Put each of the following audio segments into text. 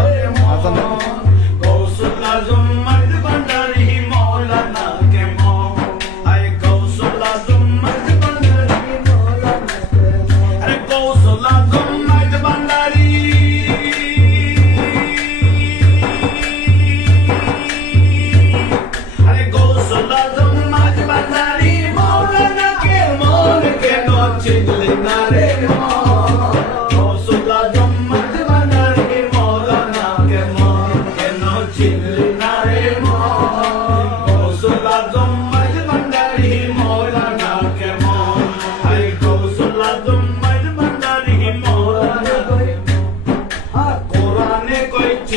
Hasan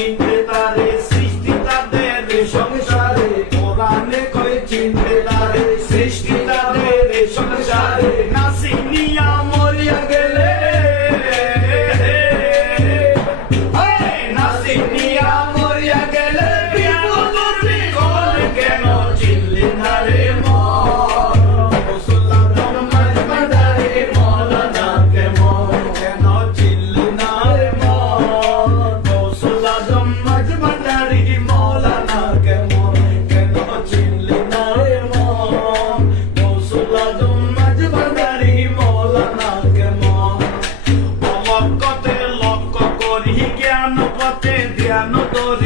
Thank you.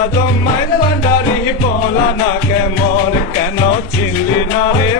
Azam মাইল ভান্ডারি পলানা কেমন কেন চিনলি না রে